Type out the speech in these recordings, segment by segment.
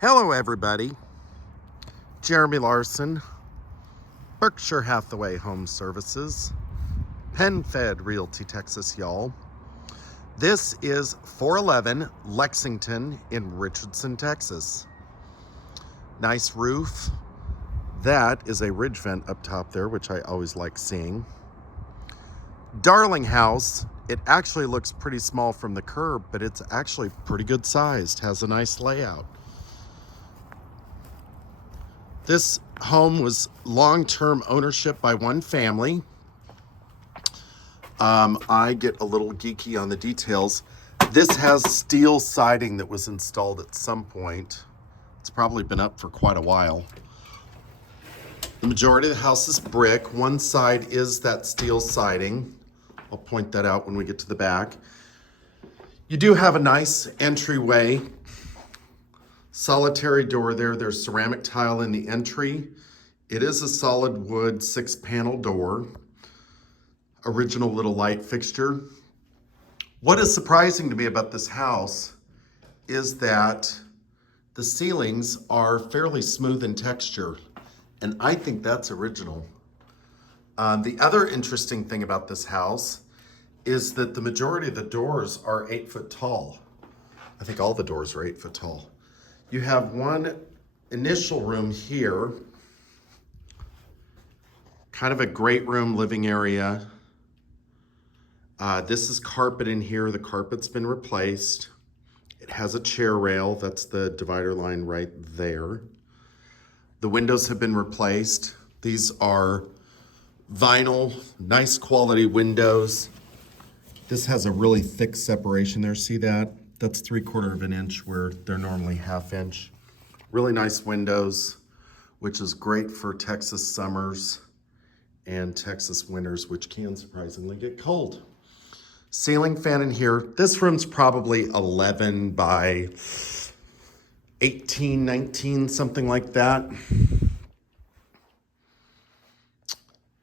Hello everybody, Jeremy Larson, Berkshire Hathaway Home Services, PenFed Realty Texas, y'all. This is 411 Lexington in Richardson, Texas. Nice roof. That is a ridge vent up top there, which I always like seeing. Darling house. It actually looks pretty small from the curb, but it's actually pretty good sized, has a nice layout. This home was long-term ownership by one family. I get a little geeky on the details. This has steel siding that was installed at some point. It's probably been up for quite a while. The majority of the house is brick. One side is that steel siding. I'll point that out when we get to the back. You do have a nice entryway. Solitary door there. There's ceramic tile in the entry. It is a solid wood 6-panel door. Original little light fixture. What is surprising to me about this house is that the ceilings are fairly smooth in texture, and I think that's original. The other interesting thing about this house is that the majority of the doors are 8 foot tall. I think all the doors are 8 foot tall. You have one initial room here, kind of a great room living area. This is carpet in here. The carpet's been replaced. It has a chair rail. That's the divider line right there. The windows have been replaced. These are vinyl, nice quality windows. This has a really thick separation there. See that? That's 3/4 of an inch where they're normally 1/2 inch. Really nice windows, which is great for Texas summers and Texas winters, which can surprisingly get cold. Ceiling fan in here. This room's probably 11 by 18, 19, something like that.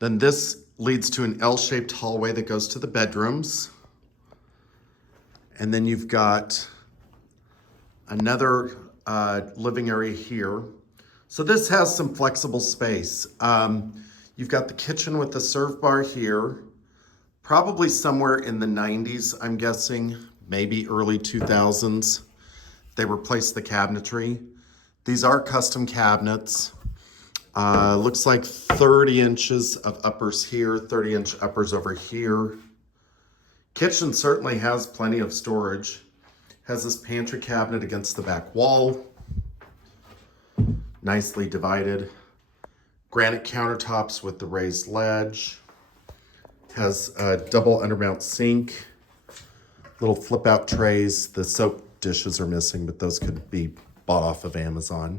Then this leads to an L-shaped hallway that goes to the bedrooms. And then you've got another living area here. So this has some flexible space. You've got the kitchen with the serve bar here, probably somewhere in the 90s, I'm guessing, maybe early 2000s. They replaced the cabinetry. These are custom cabinets. Looks like 30 inches of uppers here, 30-inch uppers over here. Kitchen certainly has plenty of storage. Has this pantry cabinet against the back wall. Nicely divided. Granite countertops with the raised ledge. Has a double undermount sink. Little flip out trays. The soap dishes are missing, but those could be bought off of Amazon.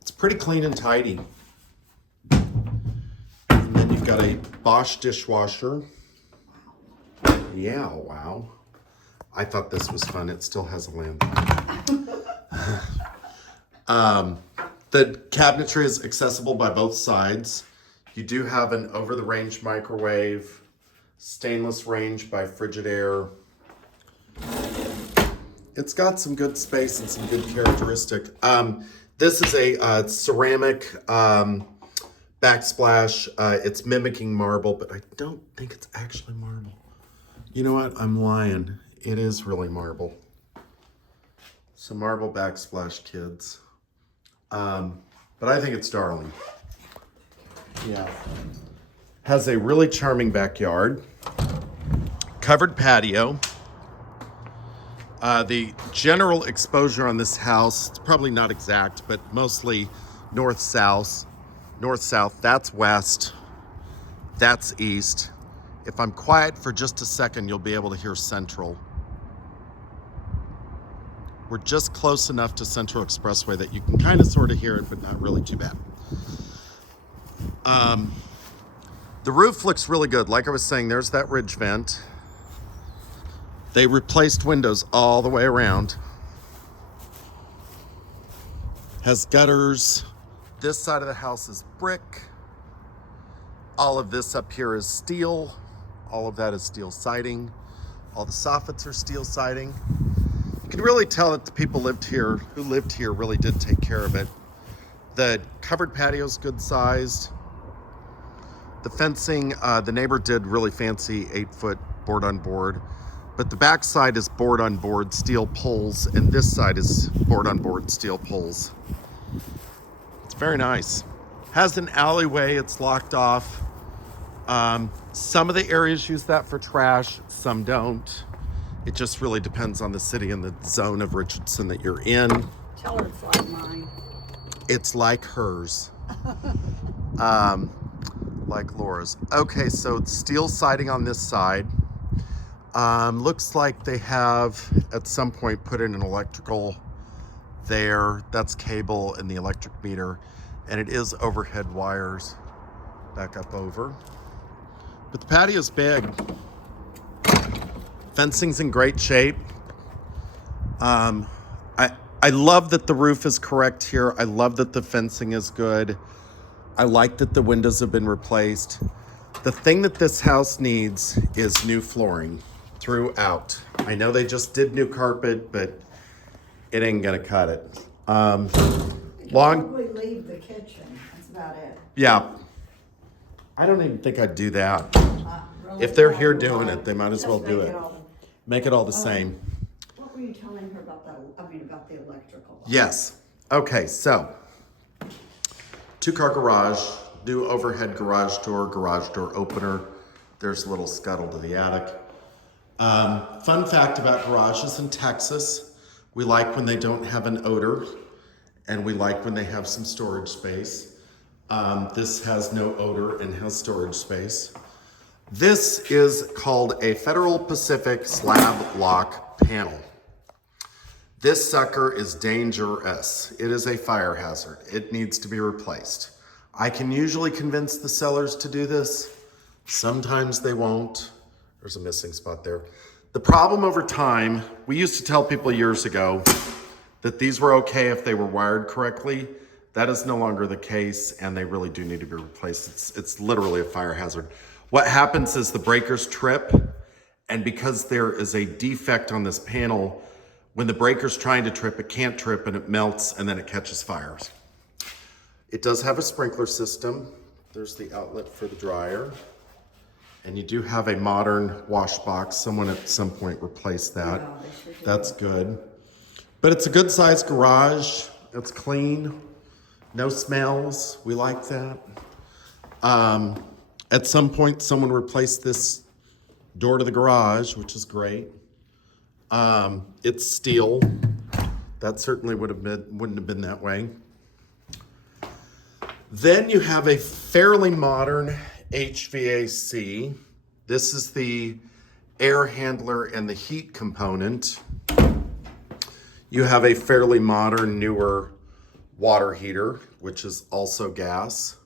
It's pretty clean and tidy. And then you've got a Bosch dishwasher. Yeah, wow. I thought this was fun. It still has a lamp. The cabinetry is accessible by both sides. You do have an over-the-range microwave, stainless range by Frigidaire. It's got some good space and some good characteristic. This is a ceramic backsplash. It's mimicking marble, but I don't think it's actually marble. You know what? I'm lying. It is really marble. So marble backsplash, kids. But I think it's darling. Yeah. Has a really charming backyard. Covered patio. The general exposure on this house, it's probably not exact, but mostly north-south. North-south, that's west. That's east. If I'm quiet for just a second, you'll be able to hear Central. We're just close enough to Central Expressway that you can kind of sort of hear it, but not really too bad. The roof looks really good. Like I was saying, there's that ridge vent. They replaced windows all the way around. Has gutters. This side of the house is brick. All of this up here is steel. All of that is steel siding. All the soffits are steel siding. can really tell that the people who lived here really did take care of it. The covered patio's good sized. The fencing, the neighbor did really fancy 8-foot board on board, but the back side is board on board steel poles, and this side is board on board steel poles. It's very nice. Has an alleyway, it's locked off. Some of the areas use that for trash, some don't. It just really depends on the city and the zone of Richardson that you're in. Tell her it's like mine. It's like hers. Like Laura's. Okay, so it's steel siding on this side. Looks like they have at some point put in an electrical there. That's cable and the electric meter. And it is overhead wires back up over. But the patio's big. Fencing's in great shape. I love that the roof is correct here. I love that the fencing is good. I like that the windows have been replaced. The thing that this house needs is new flooring throughout. I know they just did new carpet, but it ain't gonna cut it. Probably leave the kitchen. That's about it. Yeah. I don't even think I'd do that. Really If they're here doing it, they might as well do it. Make it all the same. What were you telling her about about the electrical? Yes. Okay, so 2-car garage, new overhead garage door opener. There's a little scuttle to the attic. Fun fact about garages in Texas, we like when they don't have an odor, and we like when they have some storage space. This has no odor and has storage space. This is called a Federal Pacific slab lock panel. This sucker is dangerous. It is a fire hazard. It needs to be replaced. I can usually convince the sellers to do this. Sometimes they won't. There's a missing spot there. The problem over time, we used to tell people years ago that these were okay if they were wired correctly. That is no longer the case, and they really do need to be replaced. It's literally a fire hazard. What happens is the breakers trip, and because there is a defect on this panel, when the breaker's trying to trip, it can't trip, and it melts, and then it catches fires. It does have a sprinkler system. There's the outlet for the dryer. And you do have a modern wash box. Someone at some point replaced that. Yeah, they sure That's good. But it's a good sized garage. It's clean. No smells. We like that. At some point, someone replaced this door to the garage, which is great. It's steel. That certainly wouldn't have been that way. Then you have a fairly modern HVAC. This is the air handler and the heat component. You have a fairly modern, newer water heater, which is also gas.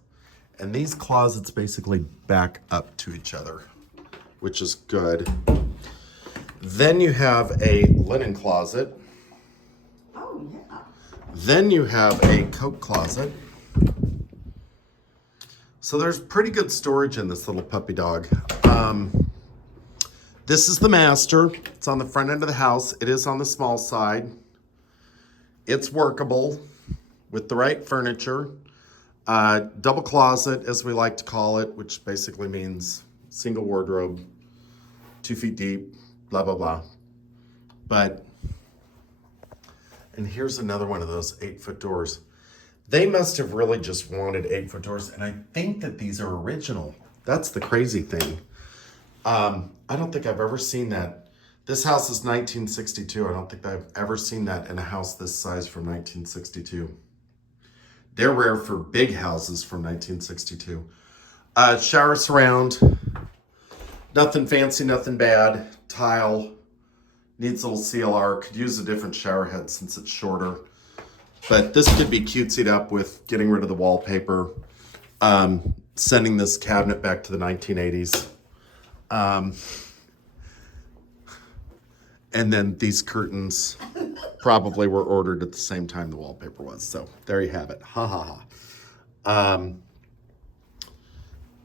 And these closets basically back up to each other, which is good. Then you have a linen closet. Oh, yeah. Then you have a coat closet. So there's pretty good storage in this little puppy dog. This is the master. It's on the front end of the house. It is on the small side. It's workable with the right furniture. Double closet, as we like to call it, which basically means single wardrobe, 2 feet deep, blah, blah, blah. And here's another one of those 8-foot doors. They must have really just wanted 8-foot doors, and I think that these are original. That's the crazy thing. I don't think I've ever seen that. This house is 1962. I don't think I've ever seen that in a house this size from 1962. They're rare for big houses from 1962. Shower surround. Nothing fancy, nothing bad. Tile. Needs a little CLR. Could use a different shower head since it's shorter. But this could be cutesied up with getting rid of the wallpaper, sending this cabinet back to the 1980s. And then these curtains probably were ordered at the same time the wallpaper was. So there you have it. Ha ha ha.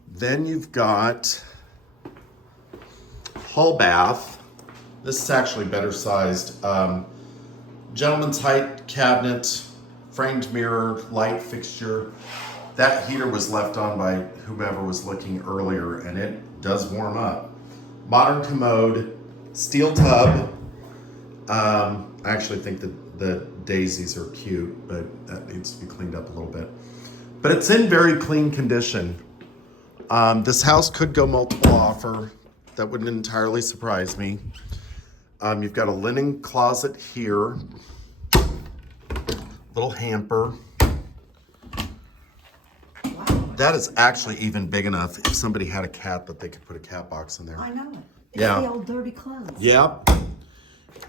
Then you've got hall bath. This is actually better sized. Gentleman's height cabinet, framed mirror, light fixture. That heater was left on by whomever was looking earlier, and it does warm up. Modern commode, steel tub. I actually think that the daisies are cute, but that needs to be cleaned up a little bit. But it's in very clean condition. This house could go multiple offer. That wouldn't entirely surprise me. You've got a linen closet here, little hamper. Wow, That is actually even big enough if somebody had a cat that they could put a cat box in there. I know it. It's Yeah. the old dirty clothes. Yep.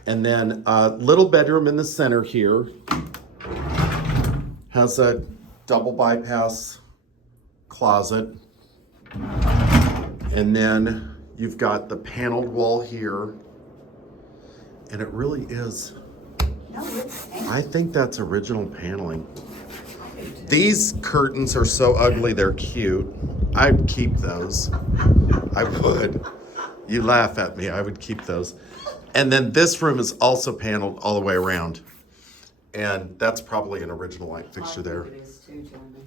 And then a little bedroom in the center here. Has a double bypass closet. And then you've got the paneled wall here. And it really is, No, it's I think that's original paneling. These curtains are so ugly, they're cute. I'd keep those. I would. You laugh at me, I would keep those. And then this room is also paneled all the way around. And that's probably an original light fixture there. It is too, Jeremy.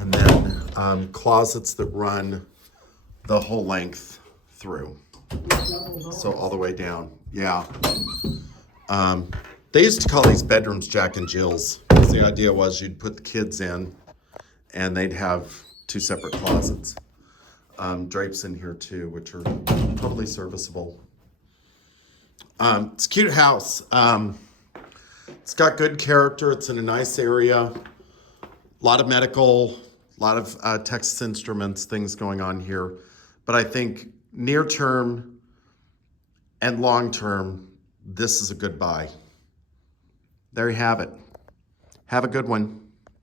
And then closets that run the whole length through. So all the way down, yeah. They used to call these bedrooms Jack and Jill's. The idea was you'd put the kids in and they'd have two separate closets. Drapes in here too, which are totally serviceable. It's a cute house. It's got good character. It's in a nice area. A lot of medical, a lot of Texas Instruments, things going on here. But I think near term and long term, this is a good buy. There you have it. Have a good one.